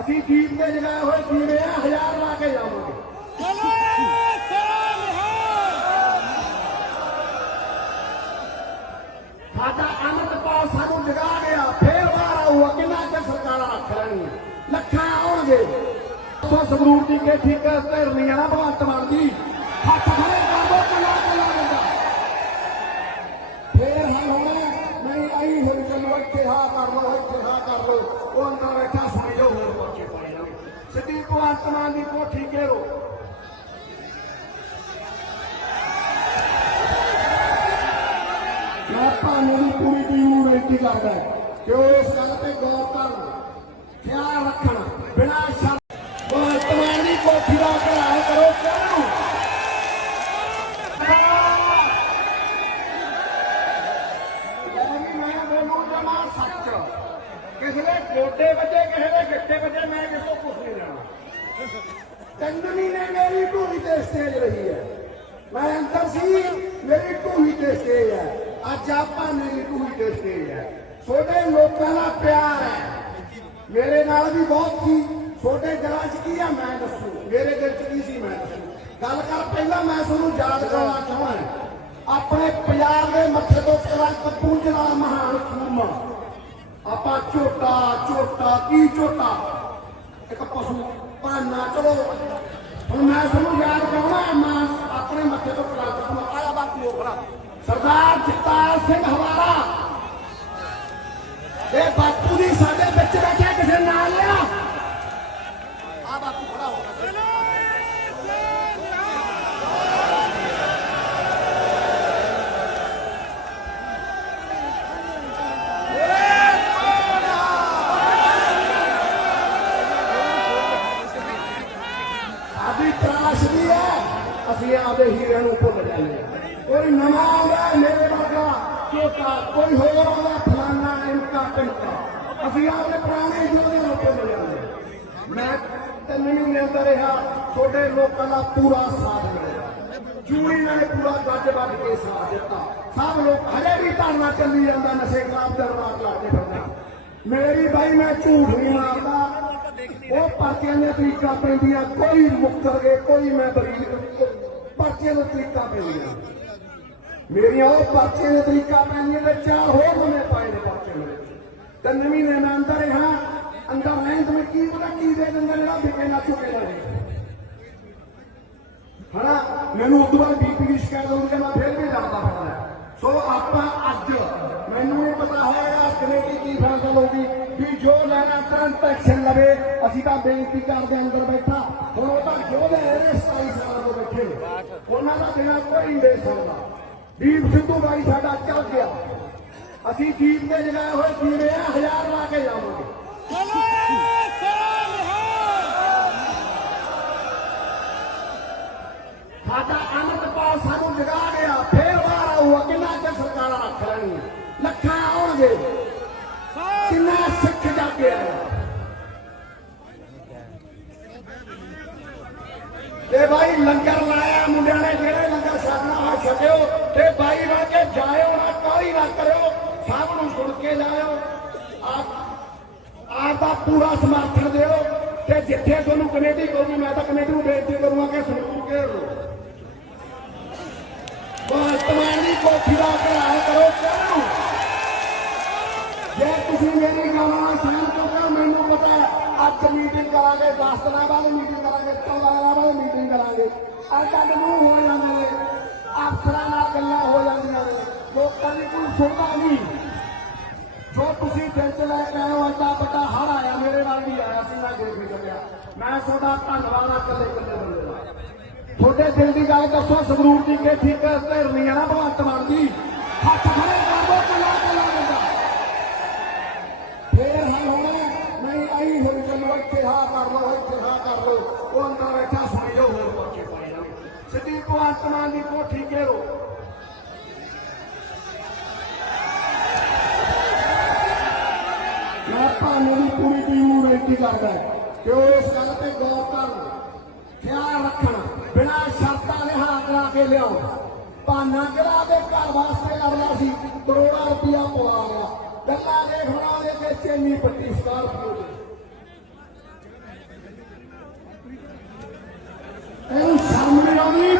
ਅਸੀਂ ਜੀਤ ਦੇ ਜਗਾਏ ਹੋਏ ਜੀਵੇ ਆ ਹਜ਼ਾਰ ਲਾ ਕੇ ਜਾਵਾਂਗੇ। ਸਾਡਾ ਅੰਮ੍ਰਿਤਪਾਲ ਸਾਨੂੰ ਜਗਾ ਗਿਆ ਫੇਰ ਬਾਹਰ ਆਊਗਾ ਕਿੰਨਾ ਚਿਰ ਸਰਕਾਰਾਂ ਰੱਖ ਲੈਣੀਆਂ ਲੱਖਾਂ ਆਉਣਗੇ। ਸੋ ਸੰਗਰੂਰ ਦੀ ਕੇ ਠੀਕ ਧਰਨੀਆਂ ਨਾ ਭਗਵੰਤ ਮਾਨ ਦੀ। ਹੱਥ ਖੜੇ ਕਰ ਦੋ ਚਲਾ ਚਲਾ ਦਿੰਦਾ ਫੇਰ ਹਲ ਹੋਣਾ ਨਹੀਂ ਆਈ ਹੁਣ ਚਲੋ ਇੱਥੇ ਹਾਂ ਕਰ ਲੋ ਇੱਥੇ ਹਾਂ ਕਰ ਲੋ ਉਹ ਅੰਦਰ ਬੈਠਾ ਸੁਣੀ ਜਾਓ ਹੋਰ ਪੱਕੇ ਪਾਈ ਜਾਓ ਸਿੱਧੀ ਭਗਵੰਤ ਮਾਨ ਦੀ ਕੋਠੀ ਘੇਰੋ। ਮੈਂ ਭਾਵੇਂ ਪੂਰੀ ਟੀਮ ਨੂੰ ਬੇਨਤੀ ਕਰਦਾ ਕਿ ਉਹ ਇਸ ਗੱਲ ਤੇ ਗੌਰ ਕਰਨ ਖਿਆਲ ਰੱਖਣ, ਬਿਨਾਂ ਸ਼ਰਤ ਵਰਤਮਾਨ ਦੀ ਕੋਠੀ ਦਾ ਘਰਾਓ ਕਰੋ ਕਿਉਂ ਯਾਨੀ ਮੈਂ ਬੋਲੂ ਜਮਾ ਸੱਚ ਕਿਸੇ ਦੇ ਗੋਡੇ ਵੱਜੇ ਕਿਸੇ ਦੇ, ਗਿੱਟੇ ਵੱਜੇ, ਮੈਂ ਕਿਸੇ ਤੋਂ ਕੁਝ ਨਹੀਂ ਲੈਣਾ। ਤਿੰਨ ਮਹੀਨੇ ਮੇਰੀ ਢੂਹੀ ਤੇ ਸਟੇਜ ਰਹੀ ਹੈ। ਮੈਂ ਅੰਦਰ ਸੀ, ਮੇਰੀ ਢੂਹੀ ਤੇ ਸਟੇਜ ਹੈ। ਅੱਜ ਆਪਾਂ ਮੇਰੀ ਢੂਹੀ ਤੇ ਸਟੇਜ ਹੈ। ਛੋਟੇ ਲੋਕਾਂ ਦਾ ਪਿਆਰ ਹੈ। ਮੇਰੇ ਨਾਲ ਵੀ ਬਹੁਤ ਸੀ। ਛੋਟੇ ਦਿਲਾਂ 'ਚ ਕੀ ਆ ਮੈਂ ਦੱਸੂ। ਮੇਰੇ ਦਿਲ 'ਚ ਕੀ ਸੀ ਮੈਂ ਦੱਸੂ। ਗੱਲ ਕਰ ਪਹਿਲਾਂ ਮੈਂ ਤੁਹਾਨੂੰ ਯਾਦ ਕਰਾਉਣਾ ਚਾਹਾਂ ਆਪਣੇ ਪੰਜਾਬ ਦੇ ਮੱਥੇ ਤੋਂ ਕਲੰਕ ਪੂੰਝਣ ਮਹਾਨ ਸੂਰਮਾ। ਆਪਾਂ ਝੋਟਾ ਝੋਟਾ, ਕੀ ਝੋਟਾ? ਇੱਕ ਪਸ਼ੂ ਭਾਨਾ ਚਲੋ। ਹੁਣ ਮੈਂ ਤੁਹਾਨੂੰ ਯਾਦ ਕਰਾਉਣਾ ਮਾਂ ਆਪਣੇ ਮੱਥੇ ਤੋਂ ਕਲੰਕ ਨੂੰ ਆਇਆ ਬਾਕੀ ਖੜਾ ਸਰਦਾਰ ਜਗਤਾਰ ਸਿੰਘ ਹਵਾਰਾ। ਇਹ ਬਾਪੂ ਦੀ ਸਾਡੇ ਵਿੱਚ ਬੈਠਿਆ ਕਿਸੇ ਨਾਲ ਲਿਆ ਆ ਬਾਪੂ ਖੜਾ ਹੋ ਗਿਆ ਸਾਡੀ ਤਰਾਸ਼ ਵੀ ਹੈ ਅਸੀਂ ਆਪਦੇ ਹੀਰਿਆਂ ਨੂੰ ਭੁੱਲ ਜਾਂਦੇ ਹਾਂ ਕੋਈ ਨਵਾਂ ਆਉਂਦਾ ਮੇਰੇ ਵਰਗਾ ਚੋਟਾ ਕੋਈ ਹੋਰ ਆਉਂਦਾ ਫਲਾਨਾ ਇਨਕਾ ਟਿਮਕਾ ਅਸੀਂ ਆਪਦੇ ਪੁਰਾਣੇ ਯੋਧਿਆਂ ਨੂੰ ਭੁੱਲ ਜਾਂਦੇ। ਮੈਂ ਤਿੰਨ ਮਹੀਨੇ ਅੰਦਰ ਰਿਹਾ। ਛੋਟੇ ਲੋਕਾਂ ਦਾ ਪੂਰਾ ਸਾਥ ਮਿਲਿਆ। ਜੂੜੀ ਨੇ ਪੂਰਾ ਗੱਜ ਵੱਜ ਕੇ ਸਾਥ ਦਿੱਤਾ। ਸਭ ਲੋਕ ਹਜੇ ਵੀ ਧਰਨਾ ਚੱਲੀ ਜਾਂਦਾ, ਨਸ਼ੇ ਖਿਲਾਫ ਦਰਬਾਰ ਲਾਦੇ ਫਿਰਦਾ। ਮੇਰੀ ਬਾਈ, ਮੈਂ ਝੂਠ ਨਹੀਂ ਮਾਰਦਾ। ਉਹ ਪਰਚੀਆਂ ਦੀਆਂ ਤਰੀਕਾਂ ਪੈਂਦੀਆਂ। ਕੋਈ ਮੁਕਤਰ ਗਏ ਕੋਈ ਮੈਂ ਬਰੀਕ। ਪਰਚੀਆਂ ਦੀਆਂ ਤਰੀਕਾਂ ਪੈਂਦੀਆਂ। ਮੇਰੀਆਂ ਉਹ ਪਰਚੇ ਦੀਆਂ ਤਰੀਕਾਂ ਪੈਂਦੀਆਂ ਤੇ ਚਾਰ ਹੋਰ ਬੰਦੇ ਪਾਏ ਨੇ ਪਰਚੇ ਮੇਰੇ ਤੇ ਨਵੀਂ ਨੇ ਮੈਂ ਅੰਦਰ ਹਾਂ ਅੰਦਰ ਨਹੀਂ ਤੇ ਕੀ ਪਤਾ ਕੀ ਦੇ ਦਿੰਦੇ ਜਿਹੜਾ ਵਿਕੇ ਨਾ ਚੁੱਕੇ ਨਾ ਹਣਾ ਮੈਨੂੰ ਉਦੋਂ ਬਾਅਦ ਬੀਪੀ ਦੀ ਸ਼ਿਕਾਇਤ ਹੋਈ ਕਿ ਮੈਂ ਫਿਰ ਵੀ ਡਰਦਾ ਫਿਰਦਾ ਸੋ ਆਪਾਂ ਅੱਜ ਮੈਨੂੰ ਇਹ ਪਤਾ ਹੋਇਆ ਕਮੇਟੀ ਕੀ ਫੈਸਲਾ ਲਊਗੀ ਵੀ ਜੋ ਲੈਣਾ ਤੁਰੰਤ ਐਕਸ਼ਨ ਲਵੇ, ਅਸੀਂ ਤਾਂ ਬੇਨਤੀ ਕਰਦੇ ਅੰਦਰ ਬੈਠਾ। ਹੁਣ ਉਹ ਤਾਂ ਜੋ ਯੋਧੇ ਰਹੇ 27 ਸਾਲ ਤੋਂ ਬੈਠੇ ਉਹਨਾਂ ਦਾ ਬਿਨਾਂ ਕੋਈ ਨਹੀਂ ਦੇ ਸਕਦਾ। ਦੀਪ ਸਿੱਧੂ ਬਾਈ ਸਾਡਾ ਚੱਲ ਗਿਆ ਅਸੀਂ ਦੀਪ ਦੇ ਜਗਾਏ ਹੋਏ ਜੀਵੇ ਆ ਹਜ਼ਾਰ ਲਾ ਕੇ ਜਾਵਾਂਗੇ ਸਾਡਾ ਅੰਮ੍ਰਿਤਪਾਲ ਸਾਨੂੰ ਜਗਾ ਗਿਆ ਫੇਰ ਬਾਹਰ ਆਊਗਾ ਕਿੰਨਾ ਚਿਰ ਸਰਕਾਰਾਂ ਰੱਖ ਲੈਣੀਆਂ ਲੱਖਾਂ ਆਉਣਗੇ ਕਿੰਨਾ ਸਿੱਖ ਜਾਗੇ ਤੇ ਭਾਈ ਲੰਗਰ ਲਾਇਆ ਮੁੰਡਿਆਂ ਨੇ ਜਿਹੜੇ ਲੰਗਰ ਛਕਣਾ ਆ ਛਕਿਓ ਤੇ ਬਾਈ ਬਣ ਕੇ ਜਾਇਓ ਨਾ ਕਾਹਲੀ ਨਾ ਕਰਿਓ ਸਭ ਨੂੰ ਸੁਣ ਕੇ ਲਾਇਓ ਆਪ ਆਪ ਦਾ ਪੂਰਾ ਸਮਰਥਨ ਦਿਓ ਤੇ ਜਿੱਥੇ ਤੁਹਾਨੂੰ ਕਮੇਟੀ ਕਹੂਗੀ ਮੈਂ ਤਾਂ ਕਮੇਟੀ ਨੂੰ ਬੇਨਤੀ ਕਰੂੰਗਾ ਕਿ ਸੁਣੋ। ਕੇ ਵਰਤਮਾਨ ਦੀ ਕੋਠੀ ਦਾ ਘਰਾਓ ਕਰੋ ਕਿਉਂ ਜੇ ਤੁਸੀਂ ਮੇਰੀ ਗੱਲ ਨਾਲ ਸਹਿਮਤ ਹੋ ਤਾਂ ਮੈਨੂੰ ਪਤਾ ਅੱਜ ਮੀਟਿੰਗ ਕਰਾਂਗੇ 10 ਦਿਨਾਂ ਬਾਅਦ ਮੀਟਿੰਗ ਕਰਾਂਗੇ 14 ਦਿਨਾਂ ਬਾਅਦ ਮੀਟਿੰਗ ਕਰਾਂਗੇ। ਅੱਜ ਕੱਲ ਮੂੰਹ ਹੋ ਜਾਂਦੇ ਨੇ, ਅਫਸਰਾਂ ਨਾਲ ਗੱਲਾਂ ਹੋ ਜਾਂਦੀਆਂ ਨੇ, ਲੋਕਾਂ ਦੀ ਕੋਈ ਸੁਣਦਾ ਨਹੀਂ। ਜੋ ਤੁਸੀਂ ਦਿਲ ਚ ਲੈ ਕੇ ਆਏ ਹੋ, ਅੱਡਾ ਵੱਡਾ ਹੜ ਆਇਆ, ਮੇਰੇ ਨਾਲ ਵੀ ਆਇਆ ਸੀ, ਮੈਂ ਦੇਖ ਵੀ ਸਕਿਆ ਮੈਂ ਤੁਹਾਡਾ ਧੰਨਵਾਦ ਆ ਇਕੱਲੇ ਇਕੱਲੇ ਬੰਦੇ ਦਾ। ਤੁਹਾਡੇ ਦਿਲ ਦੀ ਗੱਲ ਦੱਸੋ, ਸੰਗਰੂਰ ਦੀ ਕੇ ਠੀਕ ਧਰਨੀਆਂ ਨਾ ਭਗਵੰਤ ਮਾਨ ਦੀ। ਹੱਥ ਖੜੇ ਕਰ ਦੋ, ਚਲਾ ਚਲਾ ਦਿੰਦਾ ਫੇਰ ਹਲ ਹੋਣਾ, ਨਹੀਂ, ਆਈ ਹੁਣ ਚਲੋ ਇੱਥੇ ਹਾਂ ਕਰ ਲਓ, ਇੱਥੇ ਹਾਂ ਕਰ ਲਓ। ਉਹ ਅੰਦਰ ਬੈਠਾ, ਸੁਣੀ ਜਾਓ, ਹੋਰ ਪੱਕੇ ਪਾਈ ਜਾਓ ਸਿੱਧੀ ਭਗਵੰਤ ਮਾਨ ਦੀ ਕੋਠੀ ਘੇਰੋ। ਲੱਗਦਾ ਹੈ ਕਿ ਉਹ ਇਸ ਗੱਲ ਤੇ ਗੌਰ ਕਰਨ ਖਿਆਲ ਰੱਖਣ, ਬਿਨਾਂ ਸ਼ਰਤਾਂ ਦੇ ਹਾਜ਼ਰਾ ਕੇ ਲਿਆਓ। ਭਾਨਾ ਜਿਹੜਾ ਦੇ ਘਰ ਵਾਸਤੇ ਲੜਦਾ ਸੀ, ਕਰੋੜਾਂ ਰੁਪਇਆ ਪਵਾ ਲਿਆ। ਗੱਲਾਂ ਦੇਖ ਉਹਨਾਂ ਦੇ ਤੇ ਚੇਨੀ ਪੱਟੀ ਸਕਾਰਪੀਓ ਦੇ ਇਹਨੂੰ ਸ਼ਰਮ ਨਹੀਂ ਆਉਂਦੀ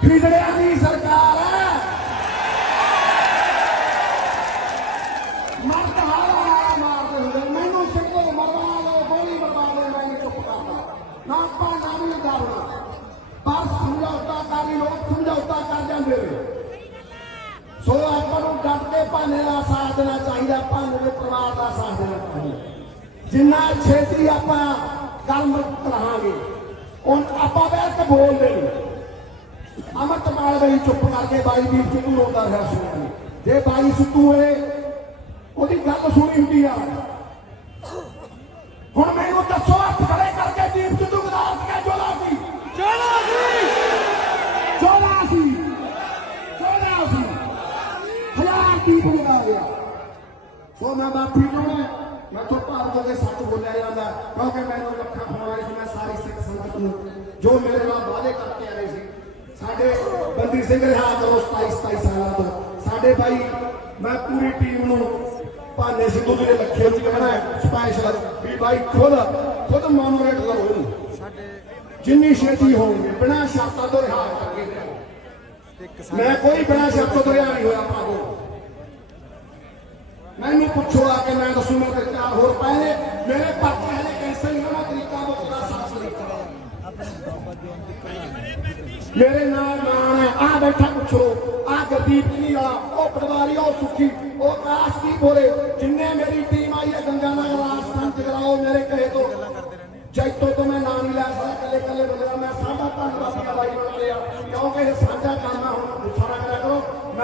ਖਿਦੜਿਆਂ ਦੀ ਸਰਕਾਰ ਹੈ। ਮਰਦ ਹਾਰਾ ਮਾਰਦੇ ਹੁੰਦੇ। ਮੈਨੂੰ ਸਿੱਧੇ ਮਰਵਾ ਲਓ ਗੋਲੀ ਮਰਵਾ ਲਓ ਮੈਂ ਨਹੀਂ ਚੁੱਪ ਕਰਦਾ ਨਾ ਭਾਂਡਾ ਨਹੀਂ ਕਰਨਾ ਪਰ ਸਮਝੌਤਾ ਕਰੀ ਲੋਕ ਸਮਝੌਤਾ ਕਰ ਜਾਂਦੇ ਨੇ। ਸੋ ਆਪਾਂ ਨੂੰ ਡਟ ਕੇ ਭਾਨੇ ਦਾ ਸਾਥ ਦੇਣਾ ਚਾਹੀਦਾ, ਭਾਨੇ ਦੇ ਪਰਿਵਾਰ ਦਾ ਸਾਥ ਦੇਣਾ ਚਾਹੀਦਾ। ਜਿੰਨਾ ਛੇਤੀ ਆਪਾਂ ਕਰਮ ਕਰਾਂਗੇ। ਉਹ ਆਪਾਂ ਬੈਠ ਕੇ ਬੋਲਦੇ ਨਹੀਂ ਅਮਰਤਪਾਲ ਬਈ ਚੁੱਪ ਕਰਕੇ ਬਾਈ ਵੀਰ ਨੂੰ ਰੋਂਦਾ ਰਿਹਾ ਸੁਣਿਆ ਜੇ ਬਾਈ ਸਿੱਧੂ ਏ ਉਹਦੀ ਗੱਲ ਸੁਣੀ ਹੁੰਦੀ ਆ। ਹੁਣ ਮੈਨੂੰ ਦੱਸੋ ਹੱਥ ਖੜੇ ਕਰਕੇ ਦੀਪ ਸਿੱਧੂ ਗਦਾਸ ਕੇ ਜੋਲਾ ਸੀ। ਜੋਲਾ ਸੀ! ਜੋਲਾ ਸੀ। ਜੋਲਾ ਸੀ। ਹਜ਼ਾਰ ਦੀਪ ਲਗਾ ਗਿਆ ਸੋ ਮੈਂ ਮਾਫੀ ਚਾਹੁੰਦਾ ਮੈਂ ਤੋਂ ਭਾਰ ਹੋ ਕੇ ਸੱਚ ਬੋਲਿਆ ਜਾਂਦਾ ਕਿਉਂਕਿ ਮੈਨੂੰ ਲੱਖਾਂ ਫੋਨ ਆਏ ਸੀ ਮੈਂ ਸਾਰੀ ਸਿੱਖ ਸੰਗਤ ਨੂੰ ਜੋ ਮੇਰੇ ਨਾਲ ਵਾਅਦੇ ਕਰਕੇ ਆਏ ਸੀ। ਸਾਡੇ ਬੰਦੀ ਸਿੰਘ ਰਿਹਾ ਕਰੋ 27 27 ਸਾਲਾਂ ਤੋਂ। ਸਾਡੇ ਭਾਈ ਮੈਂ ਪੂਰੀ ਟੀਮ ਨੂੰ ਭਾਨੇ ਸਿੱਧੂ ਦੇ ਲੱਖੇ ਵਿੱਚ ਕਹਿਣਾ ਸਪੈਸ਼ਲ ਵੀ ਭਾਈ ਖੁਦ ਖੁਦ ਮੋਨੋਰੇਟ ਕਰੋ ਇਹਨੂੰ। ਜਿੰਨੀ ਛੇਤੀ ਹੋਣਗੇ ਬਿਨਾਂ ਸ਼ਰਤਾਂ ਤੋਂ ਰਿਹਾ ਕਰਕੇ। ਮੈਂ ਕੋਈ ਬਿਨਾਂ ਸ਼ਰਤਾਂ ਤੋਂ ਰਿਹਾ ਨਹੀਂ ਹੋਇਆ ਭਾਗੋ ਮੈਨੂੰ ਪੁੱਛੋ ਆ ਕੇ ਮੈਂ ਦੱਸੂ ਮੈਂ ਤੇ ਚਾਰ ਹੋਰ ਪਹਿਲੇ ਮੇਰੇ ਪਰਚੇ ਹਲੇ ਕੈਂਸਲ ਨਹੀਂ ਹੋਣਾ ਤਰੀਕਾ ਬੋਲਦਾ ਸਾਫ਼ ਤਰੀਕਾ ਮੇਰੇ ਨਾਲ ਨਾਮ ਹੈ ਆ ਬੈਠਾ ਪੁੱਛੋ ਆ ਗਰਦੀਪ ਜੀ ਵਾਲਾ ਉਹ ਪਟਵਾਰੀ ਉਹ ਸੁਖੀ ਉਹ ਕਾਸ਼ਦੀਪ ਹੋਰੇ ਜਿੰਨੇ ਮੇਰੀ ਟੀਮ ਆਈ ਹੈ ਗੰਗਾ ਨਗਰ ਰਾਜਸਥਾਨ ਚ ਕਰਾਓ ਮੇਰੇ ਕਹੇ ਤੋਂ ਜੈਤੋ ਤੋਂ ਮੈਂ ਨਾਮ ਨਹੀਂ ਲੈ ਸਕਦਾ ਕੱਲੇ ਕੱਲੇ ਬੰਦੇ ਦਾ ਮੈਂ ਸਾਡਾ ਧੰਨਵਾਦੀ ਆ ਬਾਈ ਬਣਾ ਲਿਆ ਕਿਉਂਕਿ ਇਹ ਸਾਂਝਾ ਕੰਮ ਹੈ ਹੁਣ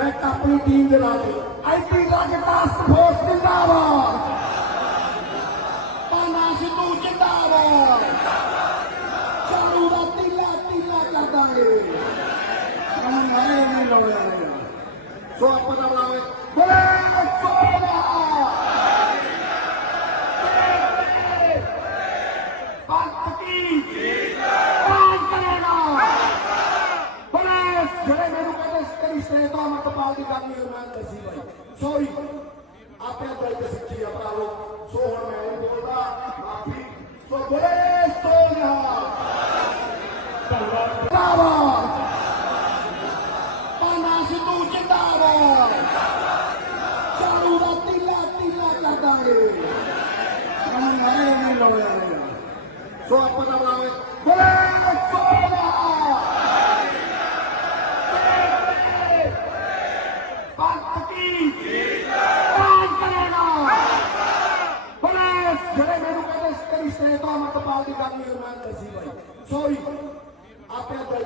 ਗੁੱਸਾ ਨਾ ਕਰਿਆ ਕਰੋ ਮੈਂ ਇੱਕ ਆਪਣੀ ਟੀਮ ਦੇ ਨਾਲ ਆਈਪੀ ਲੱਗ ਟਾਸਕ ਫੋਰਸ ਜਿੰਦਾਬਾਦ ਪਾਨਾ ਸਿੱਧੂ ਜਿੰਦਾਬਾਦ ਚਾਲੂ ਦਾ ਤੀਲਾ ਤੀਲਾ ਕਰ ਦਾਂਗੇ ਹੁਣ ਮੈਂ ਨਹੀਂ ਲਾਉਣਾ ਸੋ ਆਪਾਂ ਦਾ ਬਣਾਵੇ ਬੋਲੇ ਸੋਨਾ ਪੰਥ ਕੀ ਕੌਣ ਕਰੇਗਾ ਬੋਲੇ ਜਿਹੜੇ ਮੈਨੂੰ ਕਹਿੰਦੇ ਤੇਰੀ ਸੇਵਾ ਮਤਪਾਲ ਦੀ ਗੱਲ ਨਹੀਂ ਮੈਂ ਦੱਸੀ ਬਾਈ ਸੌਰੀ ਆਪਣੇ ਦਿਲ ਤੇ ਸੱਚੀ ਆ ਭਰਾਵੋ ਸੋ ਹੁਣ ਮੈਂ ਨਹੀਂ ਬੋਲਦਾ ਮਾਫੀ ਸੋ ਬੋਲੇ ਸੋਨਾ ਜਿੰਦਾਬਾਦ ਪਾਨਾ ਸਿੱਧੂ ਜਿੰਦਾਬਾਦ ਚਾਲੂ ਦਾ ਤੀਲਾ ਤੀਲਾ ਕਰ ਦਾਂਗੇ ਹੁਣ ਮੈਂ ਨਹੀਂ ਲਾਉਣਾ ਸੋ ਆਪਾਂ ਦਾ ਬਣਾਵੇ ਬੋਲੇ ਸੋਨਾ ਪੰਥ ਕੀ ਕੌਣ ਕਰੇਗਾ ਬੋਲੇ ਜਿਹੜੇ ਮੈਨੂੰ ਕਹਿੰਦੇ ਤੇਰੀ ਸੇਵਾ ਮਤਪਾਲ ਦੀ ਗੱਲ ਨਹੀਂ ਮੈਂ ਦੱਸੀ ਬਾਈ। ਸੌਰੀ ਆਪਣੇ ਦਿਲ